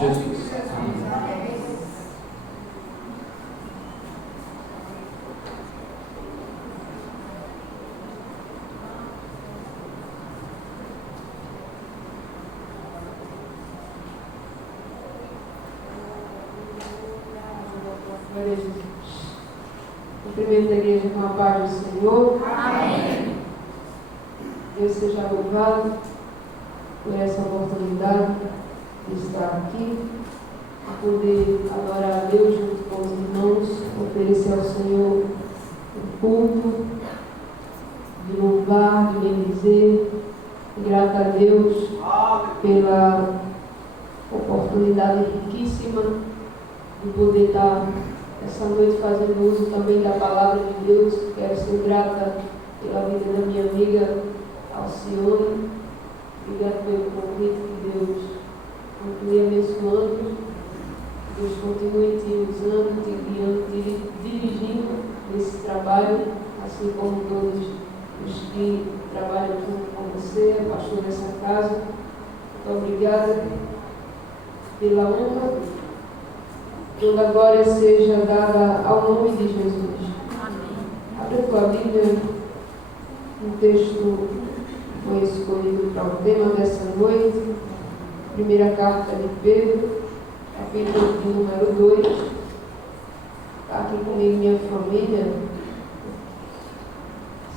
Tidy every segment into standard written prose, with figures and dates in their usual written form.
Jesus. Amém. Glória a Jesus. Cumprimento a igreja com a paz do Senhor. Amém. Deus seja louvado por essa oportunidade de estar aqui, de poder adorar a Deus junto com os irmãos, oferecer ao Senhor um culto, de louvar, de bendizer. Grata a Deus pela oportunidade riquíssima de poder estar essa noite fazendo uso também da palavra de Deus. Quero ser grata pela vida da minha amiga Alcione. Obrigada pelo convite, que Deus continue abençoando, que Deus continue te usando, te guiando, te dirigindo nesse trabalho, assim como todos os que trabalham junto com você, pastor dessa casa. Muito obrigada pela honra. Toda a glória seja dada ao nome de Jesus. Abre a tua Bíblia. Um texto foi escolhido para o tema dessa noite. Primeira carta de Pedro, capítulo de número 2. Está aqui comigo minha família,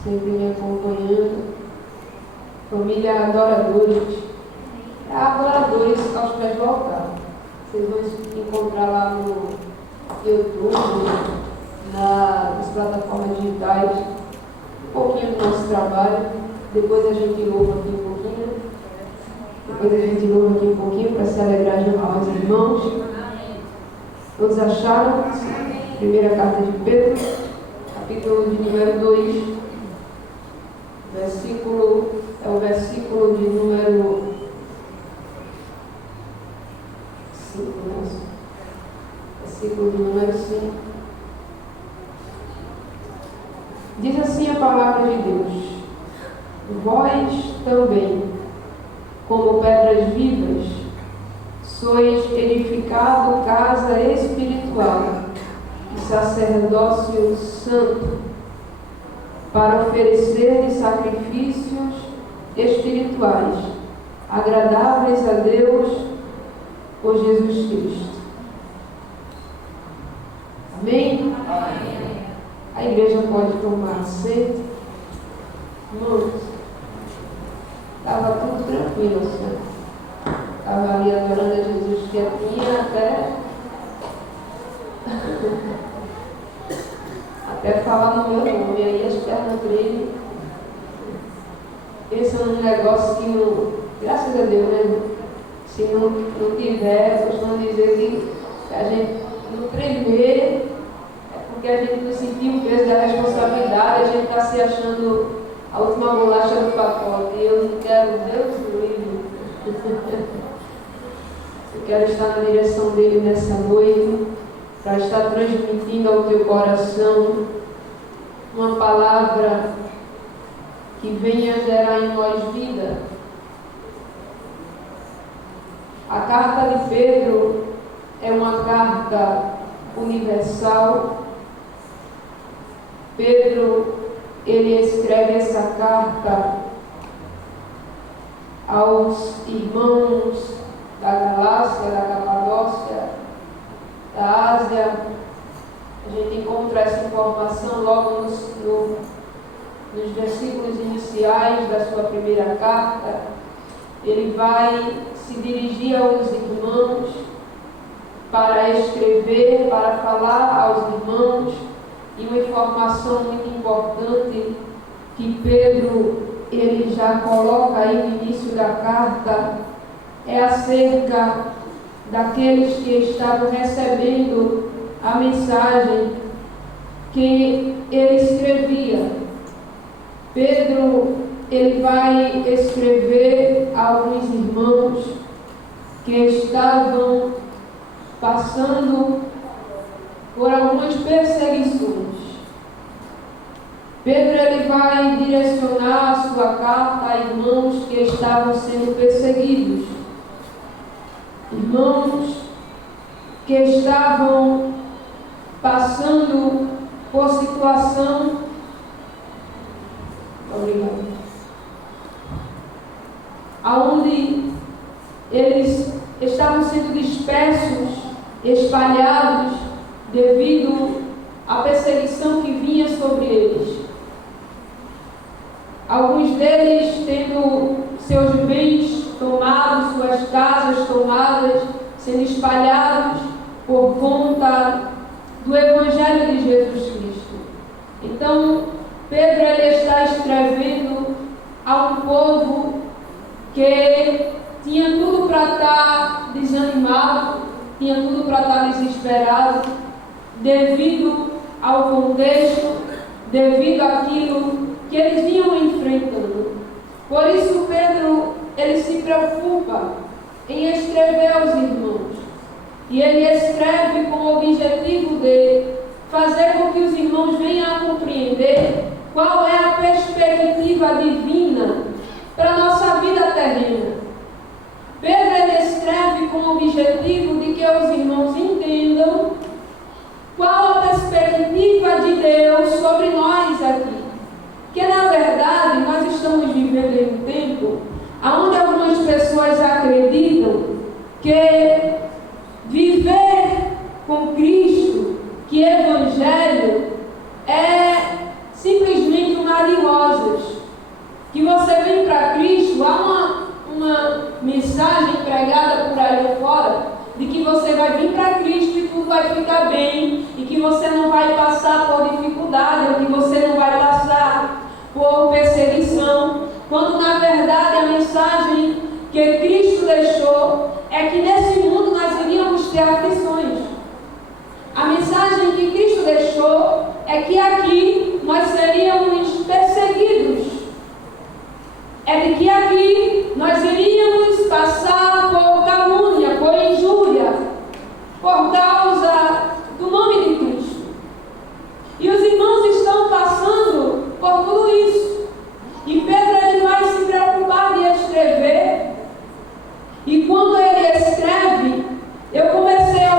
sempre me acompanhando. Família adoradores. Adoradores aos pés do altar. Vocês vão encontrar lá no YouTube, nas plataformas digitais, um pouquinho do nosso trabalho. Depois a gente louva aqui um pouquinho. Para se alegrar junto com os irmãos. Todos acharam? Primeira carta de Pedro, capítulo de número 2, é o versículo de número 5, versículo de número 5. Diz assim a palavra de Deus: vós também, como pedras vivas, sois edificado casa espiritual e sacerdócio santo, para oferecer sacrifícios espirituais agradáveis a Deus por Jesus Cristo. Amém? Amém. A igreja pode tomar assento. Irmãos, estava tudo tranquilo, assim. Estava ali adorando a Jesus quietinha até falar no meu nome. Aí as pernas dele pensando num negócio que não, graças a Deus, né? Se não tiver, costumam dizer que a gente não tremer é porque a gente não sentiu o peso da responsabilidade, a gente está se achando a última bolacha do pacote. E eu não quero, Deus me livre. Eu quero estar na direção dele nessa noite, para estar transmitindo ao teu coração uma palavra que venha gerar em nós vida. A carta de Pedro é uma carta universal. Pedro, ele escreve essa carta aos irmãos da Galácia, da Capadócia, da Ásia. A gente encontra essa informação logo nos versículos iniciais da sua primeira carta. Ele vai se dirigir aos irmãos para escrever, para falar aos irmãos, e uma informação muito importante que Pedro ele já coloca aí no início da carta é acerca daqueles que estavam recebendo a mensagem que ele escrevia. Pedro ele vai escrever a alguns irmãos que estavam passando por algumas perseguições. Pedro ele vai direcionar a sua carta a irmãos que estavam sendo perseguidos. irmãos que estavam passando por situação. Obrigado. Aonde eles estavam sendo dispersos, espalhados, devido à perseguição que vinha sobre eles. Alguns deles tendo seus bens tomados, suas casas tomadas, sendo espalhados por conta do Evangelho de Jesus Cristo. Então, Pedro ele está escrevendo a um povo que tinha tudo para estar desanimado, tinha tudo para estar desesperado, devido ao contexto, devido àquilo que eles vinham enfrentando. Por isso Pedro ele se preocupa em escrever aos irmãos. E ele escreve com o objetivo de fazer com que os irmãos venham a compreender qual é a perspectiva divina para a nossa vida terrena. Pedro ele escreve com o objetivo de que os irmãos entendam qual a perspectiva de Deus sobre nós aqui. Que na verdade nós estamos vivendo em um tempo onde algumas pessoas acreditam que viver com Cristo, que Evangelho é simplesmente um mar de rosas. Que você vem para Cristo, há uma mensagem pregada por aí fora de que você vai vir para Cristo e tudo vai ficar bem, e que você não vai passar por dificuldade, ou que você não vai passar por perseguição, quando na verdade a mensagem que Cristo deixou é que nesse mundo nós iríamos ter aflições. A mensagem que Cristo deixou é que aqui nós seríamos perseguidos. É de que aqui nós iríamos passar por calúnia, por injúria, por causa do nome de Cristo. E os irmãos estão passando por tudo isso. E Pedro ele vai se preocupar de escrever. E quando ele escreve, eu comecei a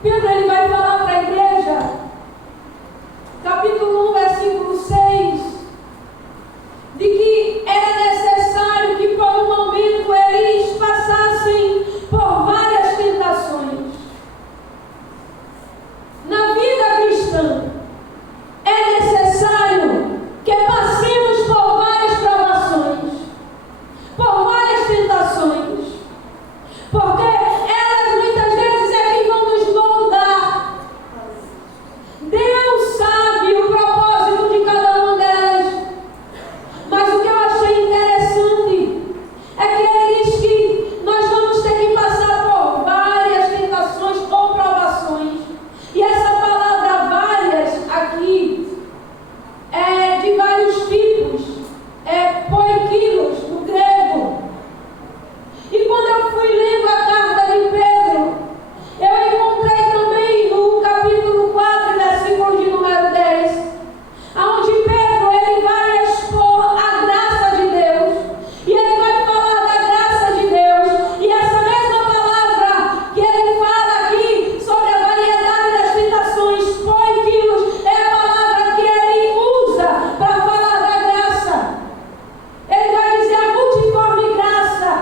Pedro ele vai falar para a igreja, capítulo 1, versículo 6, de que era necessário que por um momento eles passassem por várias tentações. Na vida cristã, é necessário que passemos por várias provações, por várias tentações, porque elas muitas vezes é que vão nos moldar. Deus sabe o propósito de cada uma delas, mas o que eu achei interessante é que ele diz que nós vamos ter que passar por várias tentações ou provações, e essa palavra várias aqui é de vários tipos, é poikilos no grego. E quando eu fui lendo a carta de Pedro, eu encontrei também no capítulo 4, versículo de número 10, onde Pedro ele vai expor a graça de Deus, e ele vai falar da graça de Deus, e essa mesma palavra que ele fala aqui sobre a variedade das tentações, poikilos, é a palavra que ele usa para falar da graça. Ele vai dizer a multiforme graça.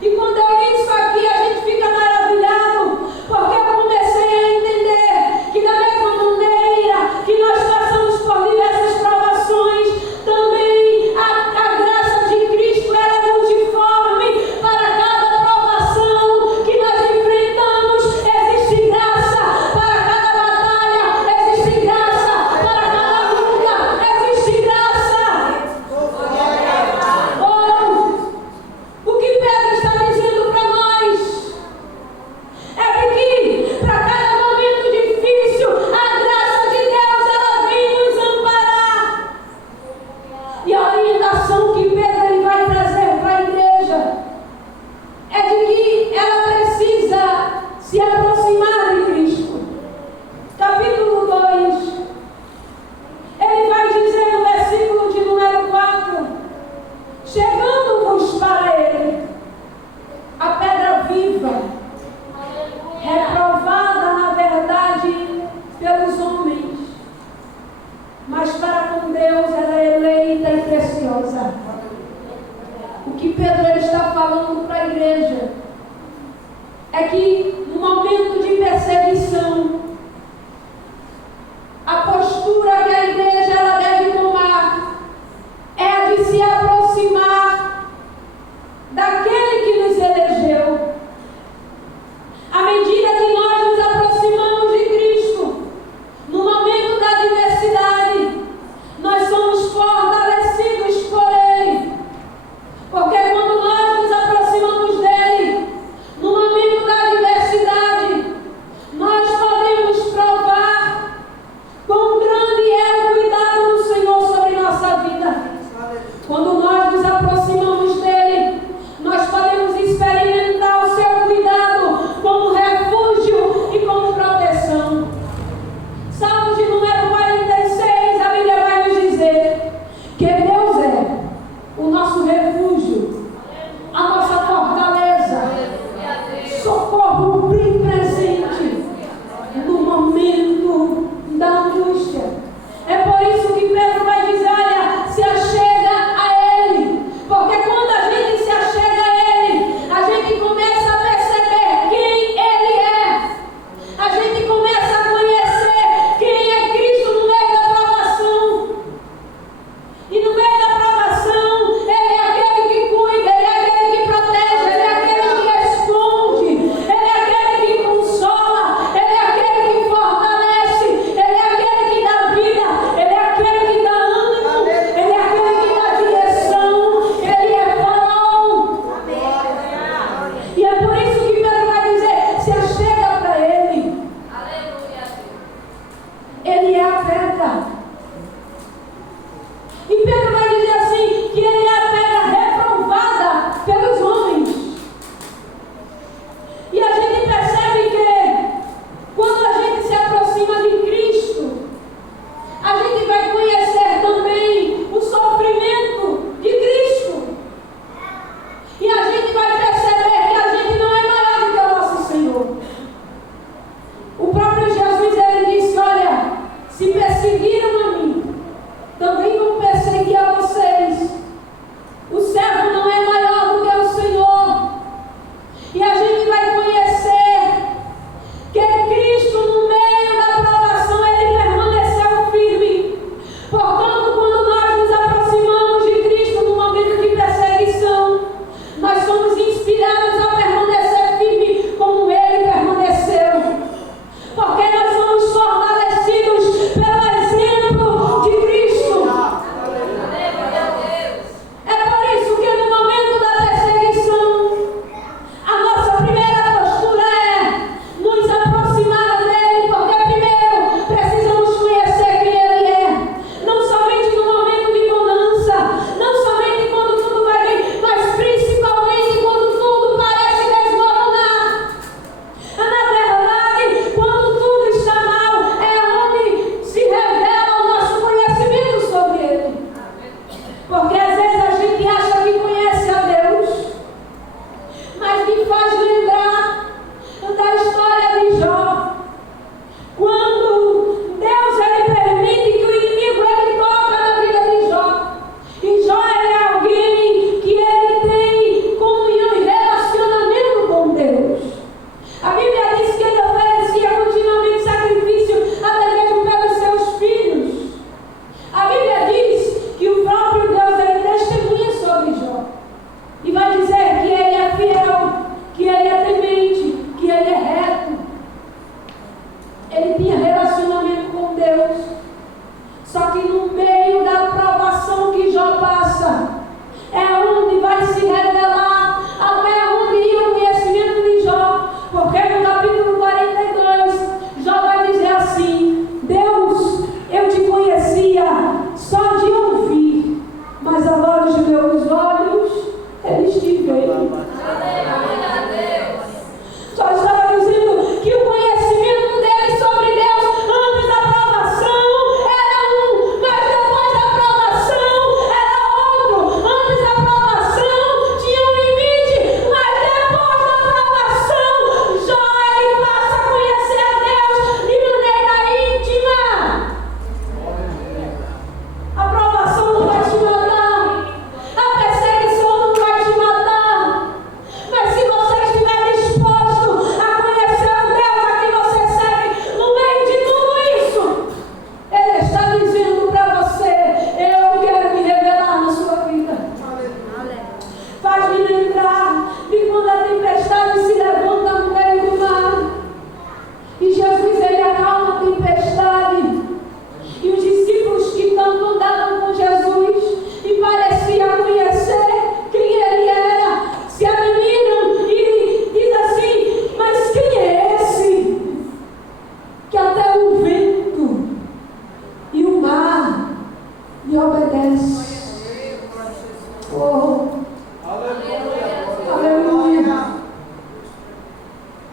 E quando eu li isso aqui, a gente fica maravilhado, porque eu comecei a entender que da mesma maneira que nós passamos por diversas provações, também a graça de Cristo ela é multiforme. Para cada provação que nós enfrentamos, existe graça. Para cada batalha, existe graça. Para cada luta, existe graça. O que Pedro está dizendo para nós é que para cada momento difícil, a graça de Deus ela vem nos amparar. E a orientação que Pedro ele vai trazer para a igreja é de que ela precisa se aproximar de Cristo. Capítulo 2, ele vai dizer no versículo de número 4: chegando-vos para ele, a pedra viva, reprovada na verdade pelos homens, mas para com Deus ela é eleita e preciosa. O que Pedro ele está falando para a igreja é que no momento de perseguição, a postura que a igreja ela deve tomar é a de se aproximar daquele que nos elegeu. À medida que nós nos aproximamos de Cristo, no momento da adversidade, nós somos fortalecidos por Ele. Porque quando nós nos aproximamos dEle, no momento da adversidade, nós podemos provar quão grande é o cuidado do Senhor sobre nossa vida. Quando nós nos aproximamos dEle, nós podemos experimentar o seu cuidado como refúgio e como proteção. Salmo de número 46, a Bíblia vai nos dizer que Deus é o nosso refúgio, a nossa fortaleza, socorro bem presente no momento da angústia. É por isso que Pedro vai dizer: olha, se achega a Ele, porque quando a gente se achega a Ele, a gente começa a perceber quem Ele é, a gente começa a conhecer quem é Cristo no meio da provação. E no meio da provação, Ele é aquele que cuida, Ele é aquele que protege, Ele é aquele que responde, Ele é aquele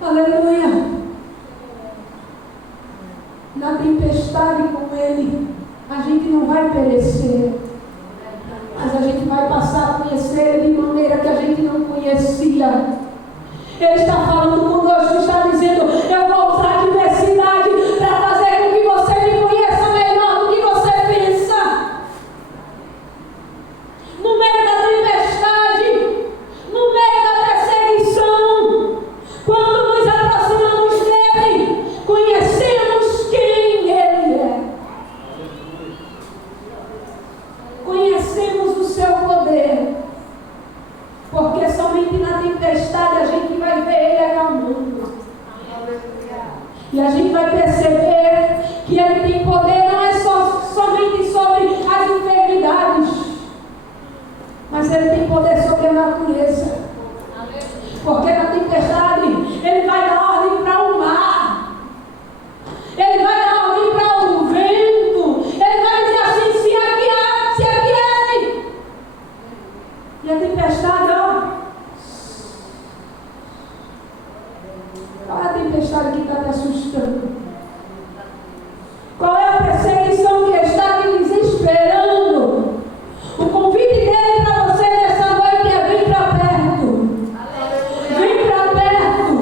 Aleluia. Na tempestade com Ele, a gente não vai perecer, mas a gente vai passar a conhecer Ele de maneira que a gente não conhecia. Ele está falando conosco, está dizendo: eu vou usar a diversidade para fazer com que você me conheça melhor do que você pensa. No meio da tempestade, no meio da perseguição, quando nos aproximamos dele, conhecemos quem ele é. Conhecemos o seu poder. Porque somente na tempestade a gente vai ver ele acalmando. E a gente vai perceber que ele tem poder não é somente sobre as enfermidades, mas ele tem poder sobre a natureza. Porque na tempestade ele vai dar ordem para o mar, ele vai dar ordem para o vento, ele vai dizer assim: se aquiete. E a tempestade, qual é a tempestade que está te assustando? Qual é a perseguição que está te desesperando? O convite dele para você nessa noite é: vem para perto. Vem para perto.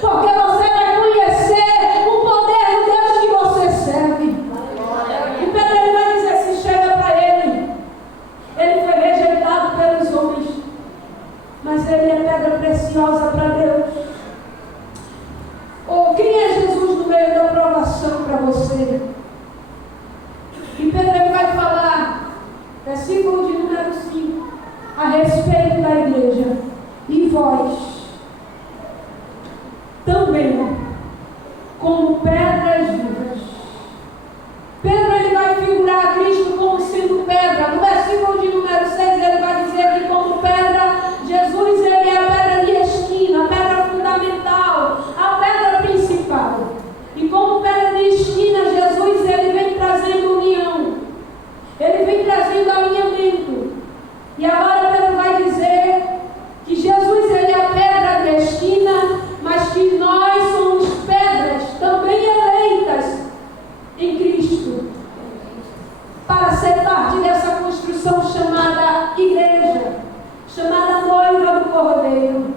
Porque você vai conhecer o poder do Deus que você serve. E Pedro ele vai dizer assim: chega para ele. Ele foi rejeitado pelos homens, mas ele é pedra preciosa para Deus. Ou quem é Jesus no meio da provação para você? E Pedro ele vai falar, versículo de número 5, a respeito da igreja: e vós também, como pedras vivas. Pedro ele vai figurar Cristo como sendo pedra. No versículo de número 6 ele vai dizer que como pedra, Jesus ele é a pedra de esquina, a pedra fundamental, a pedra principal. E como pedra de esquina, Jesus ele vem trazendo união, ele vem trazendo alinhamento. E agora Pedro vai dizer que Jesus ele é a pedra de esquina, mas que nós somos pedras também eleitas em Cristo, para ser parte dessa construção chamada igreja, chamada noiva do Cordeiro.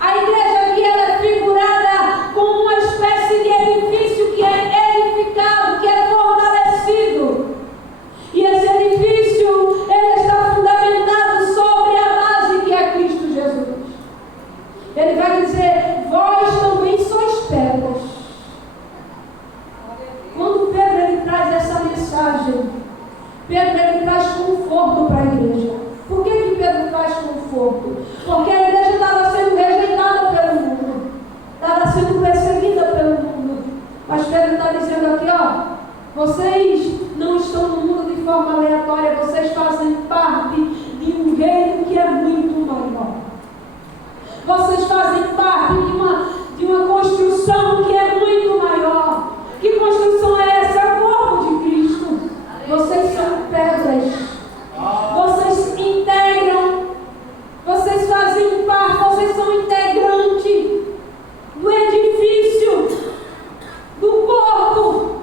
A igreja aqui ela é figurada como uma espécie de edifício que é edificado, que é fortalecido. E esse edifício ele está fundamentado sobre a base que é Cristo Jesus. Ele vai dizer: vós também sois pedras. Quando Pedro ele traz essa mensagem, Pedro ele traz conforto para a igreja. Por que Pedro traz conforto? Porque a igreja estava sendo rejeitada pelo mundo, estava sendo perseguida pelo mundo. Mas Pedro está dizendo aqui: vocês não estão no mundo de forma aleatória, vocês fazem parte de um reino que é muito maior. Vocês fazem parte de uma construção que é muito maior. Que construção é essa? É o corpo de Cristo. Vocês são pedras. Vocês integram. Vocês fazem parte. Vocês são integrantes do edifício, do corpo.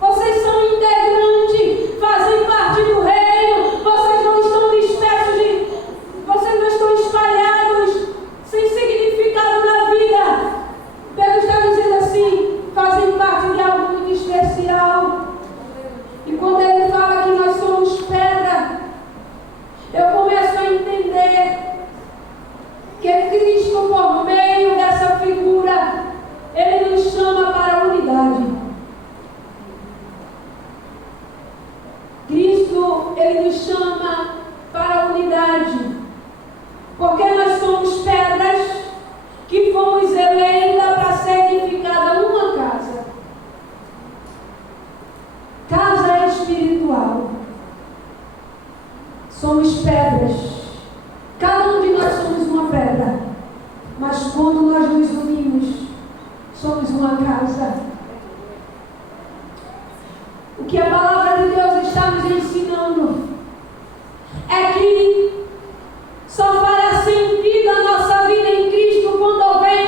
Vocês são integrantes. Fazem parte do reino. Vocês não estão dispersos. Vocês não estão espalhados sem significado na vida. Pedro está dizendo assim: fazem parte de algo muito especial. E quando ele fala que nós somos pedra, eu começo a entender que Cristo, por meio dessa figura, ele nos chama para a unidade. Cristo, ele nos chama para a unidade, porque nós somos pedras que fomos eleitas para ser edificada uma casa. Casa espiritual. Somos pedras. Cada um de nós somos uma pedra. Mas quando nós nos unimos, somos uma casa. O que a palavra de Deus está nos ensinando é que só fará sentido a nossa vida em Cristo quando houver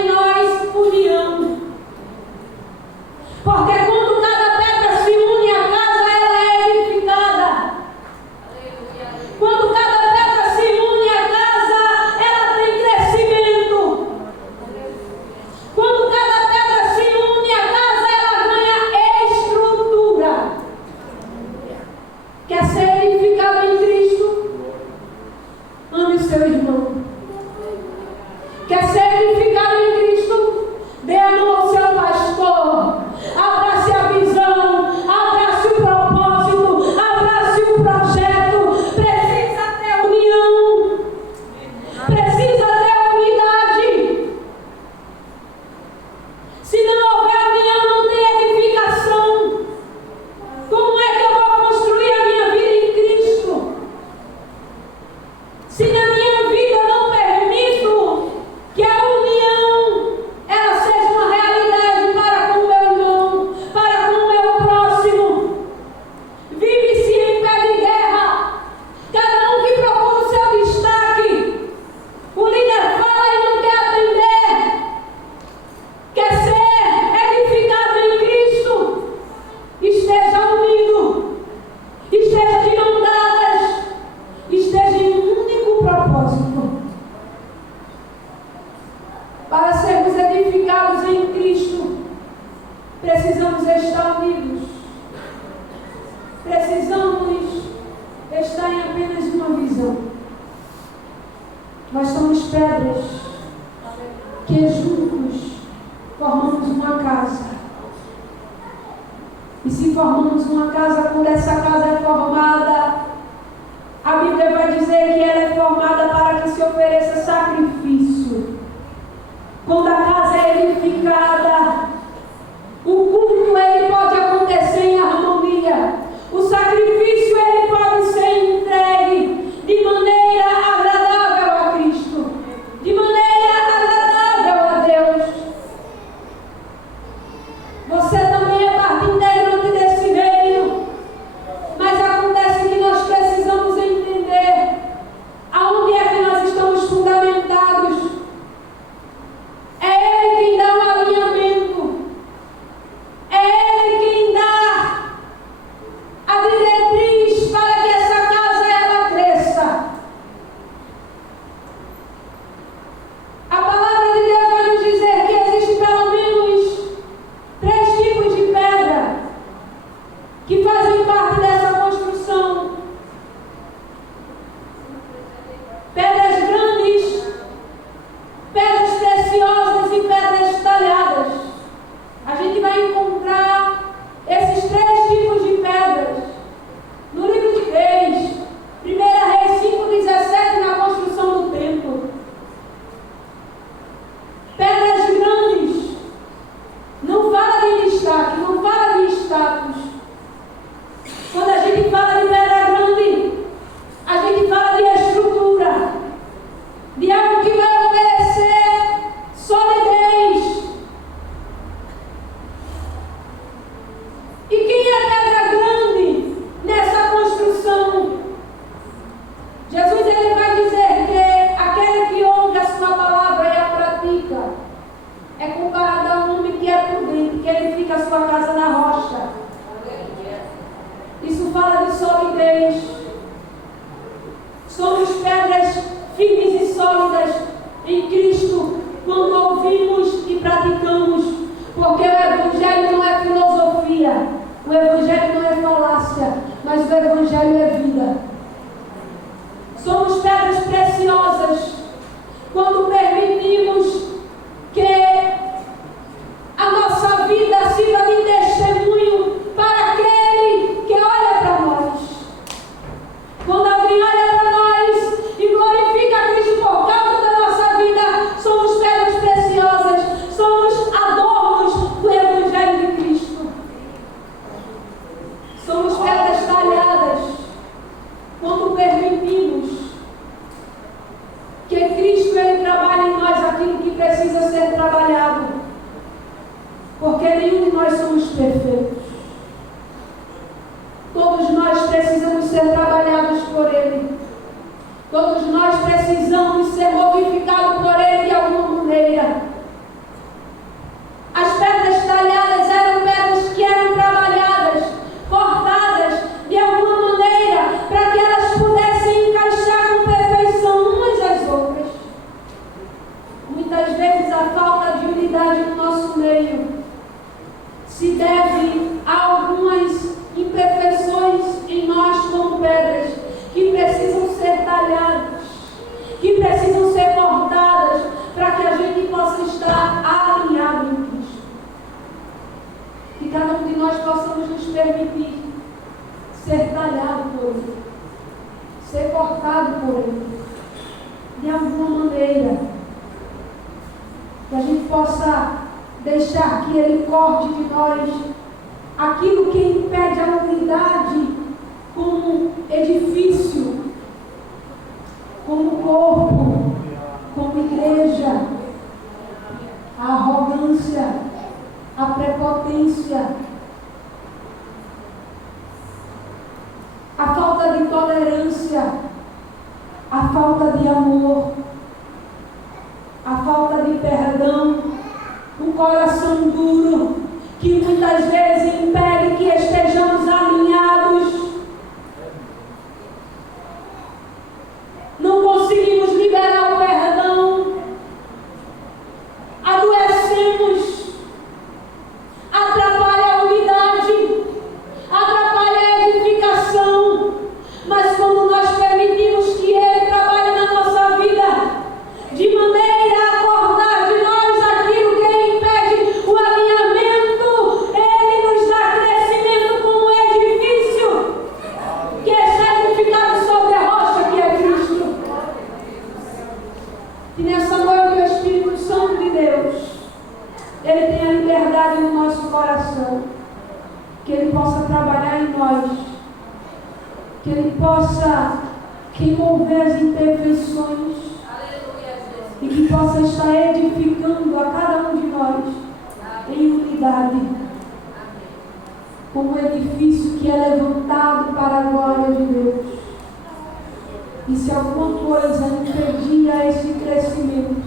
para sermos edificados em Cristo, precisamos estar unidos. Precisamos estar em apenas uma visão. Nós somos pedras que juntos formamos uma casa. E se formamos uma casa, quando essa casa é formada, a Bíblia vai dizer que ela é formada para que se ofereça sacrifício. Quando a casa é edificada, o culto ele pode acontecer em harmonia. O sacrifício ele pode ser entregue de maneira agradável a Cristo, de maneira agradável a Deus. Você também é parte integrante desse reino, mas acontece que nós precisamos entender aonde é que nós estamos fundamentados. É Ele quem dá o alinhamento, é Ele quem dá a diretriz para que essa casa ela cresça. A palavra de Deus vai nos dizer que existe pelo menos 3 tipos de pedra que fazem parte dessa construção. Pedras grandes, pedras preciosas e pedras talhadas. A gente vai encontrar esses 3 tipos de pedras no livro de Reis, 1 Reis 5:17, na construção do templo. Pedras grandes, não fala de destaque, não fala de status. Quando a gente fala de pedra grande, a gente fala de estrutura, de algo que vai oferecer solidez. E quem é pedra grande nessa construção? Jesus ele vai dizer que aquele que ouve a sua palavra e a pratica é comparado a um homem que é prudente, que edifica a sua casa na rocha. Isso fala de solidez. Somos pedras firmes e sólidas em Cristo quando ouvimos e praticamos, porque o Evangelho não é filosofia, o Evangelho não é falácia, mas o Evangelho é vida. Somos pedras preciosas quando permitimos que a nossa vida sirva de testemunho para aquele que olha para nós. Quando alguém olha para nós e glorifica a Cristo por causa da nossa vida, somos pedras preciosas, somos adornos do Evangelho de Cristo. Somos pedras talhadas quando permitimos que Cristo ele trabalhe em nós aquilo que precisa ser trabalhado, porque nenhum de nós somos perfeitos. Todos nós precisamos ser trabalhados por Ele. Todos nós precisamos ser modificados por Ele de alguma maneira. As pedras talhadas eram pedras que eram trabalhadas, cortadas de alguma maneira, para que elas pudessem encaixar com perfeição umas às outras. Muitas vezes a falta de unidade no nosso meio se deve a algumas imperfeições em nós como pedras que precisam ser talhadas, que precisam ser cortadas para que a gente possa estar alinhado em Cristo. Que cada um de nós possamos nos permitir ser talhado por Ele, ser cortado por Ele, de alguma maneira, que a gente possa deixar que Ele corte de nós aquilo que impede a unidade como edifício, como corpo, como igreja, a arrogância, a prepotência, a falta de tolerância, a falta de amor, a falta de perdão, um coração duro que muitas vezes impede que estejamos alinhados. Não conseguimos liberar o perdão. Ele tenha liberdade no nosso coração, que Ele possa trabalhar em nós, que Ele possa remover as imperfeições e que possa estar edificando a cada um de nós em unidade, como um edifício que é levantado para a glória de Deus. E se alguma coisa impedia esse crescimento,